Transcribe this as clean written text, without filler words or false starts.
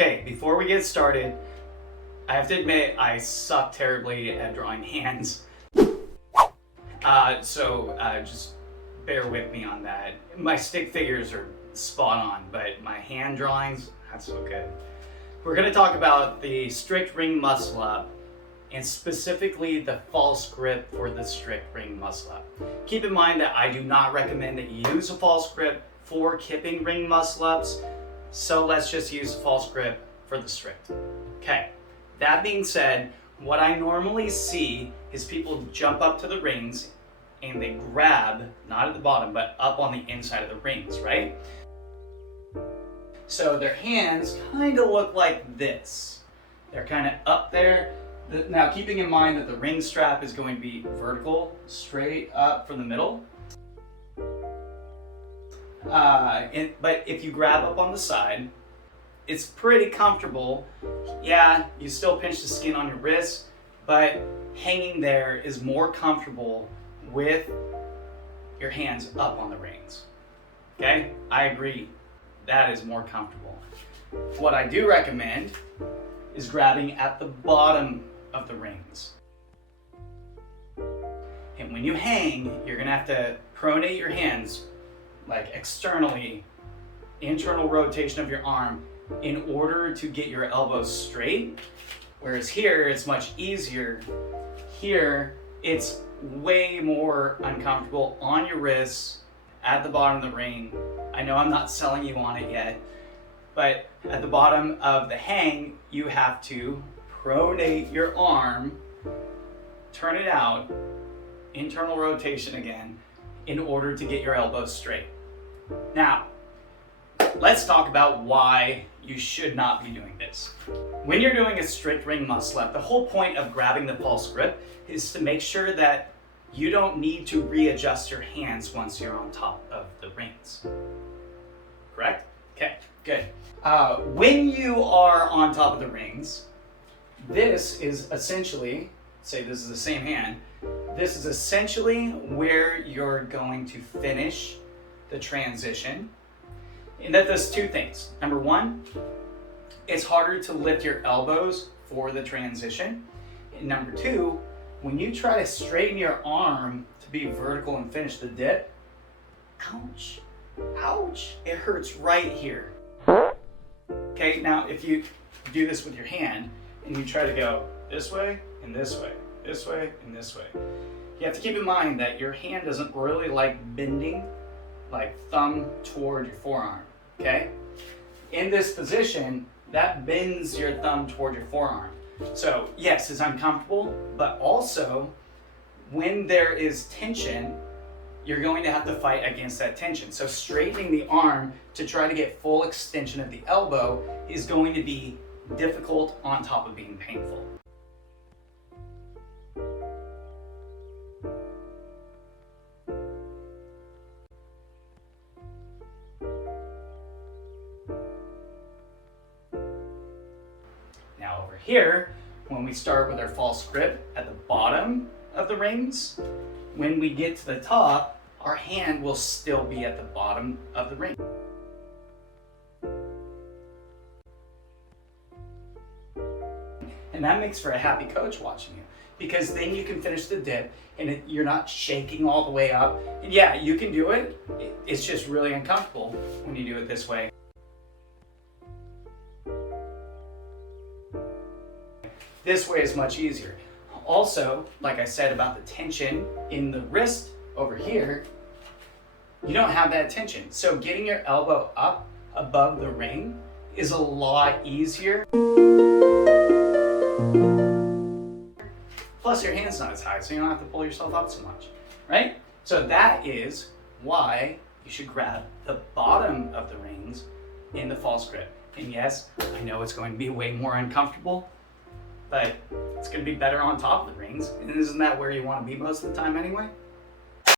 Okay, before we get started, I have to admit I suck terribly at drawing hands. Just bear with me on that. My stick figures are spot on, but my hand drawings, not so good. We're going to talk about the strict ring muscle up, and specifically the false grip for the strict ring muscle up. Keep in mind that I do not recommend that you use a false grip for kipping ring muscle ups, so let's just use a false grip for the strict. Okay, that being said, what I normally see is people jump up to the rings and they grab, not at the bottom, but up on the inside of the rings, right? So their hands kind of look like this. They're kind of up there. Now, keeping in mind that the ring strap is going to be vertical, straight up from the middle. But if you grab up on the side, it's pretty comfortable. Yeah, you still pinch the skin on your wrist, but hanging there is more comfortable with your hands up on the rings. Okay, I agree. That is more comfortable. What I do recommend is grabbing at the bottom of the rings. And when you hang, you're gonna have to pronate your hands like externally, internal rotation of your arm in order to get your elbows straight. Whereas here, it's much easier. Here, it's way more uncomfortable on your wrists, at the bottom of the ring. I know I'm not selling you on it yet, but at the bottom of the hang, you have to pronate your arm, turn it out, internal rotation again, in order to get your elbows straight. Now, let's talk about why you should not be doing this. When you're doing a strict ring muscle up, the whole point of grabbing the false grip is to make sure that you don't need to readjust your hands once you're on top of the rings. Correct? Okay, good. When you are on top of the rings, this is essentially, say this is the same hand, this is essentially where you're going to finish the transition. And that does two things. Number one, it's harder to lift your elbows for the transition. And number two, when you try to straighten your arm to be vertical and finish the dip, ouch, ouch, it hurts right here. Okay, now if you do this with your hand and you try to go this way and this way, this way and this way, you have to keep in mind that your hand doesn't really like bending, like thumb toward your forearm, okay? In this position, that bends your thumb toward your forearm. So yes, it's uncomfortable, but also when there is tension, you're going to have to fight against that tension. So straightening the arm to try to get full extension of the elbow is going to be difficult on top of being painful. Now over here, when we start with our false grip at the bottom of the rings, when we get to the top, our hand will still be at the bottom of the ring. And that makes for a happy coach watching you, because then you can finish the dip and you're not shaking all the way up. And yeah, you can do it. It's just really uncomfortable when you do it this way. This way is much easier. Also, like I said about the tension in the wrist over here, you don't have that tension. So getting your elbow up above the ring is a lot easier. Plus your hand's not as high, so you don't have to pull yourself up so much, right? So that is why you should grab the bottom of the rings in the false grip. And yes, I know it's going to be way more uncomfortable, but it's going to be better on top of the rings. And isn't that where you want to be most of the time anyway?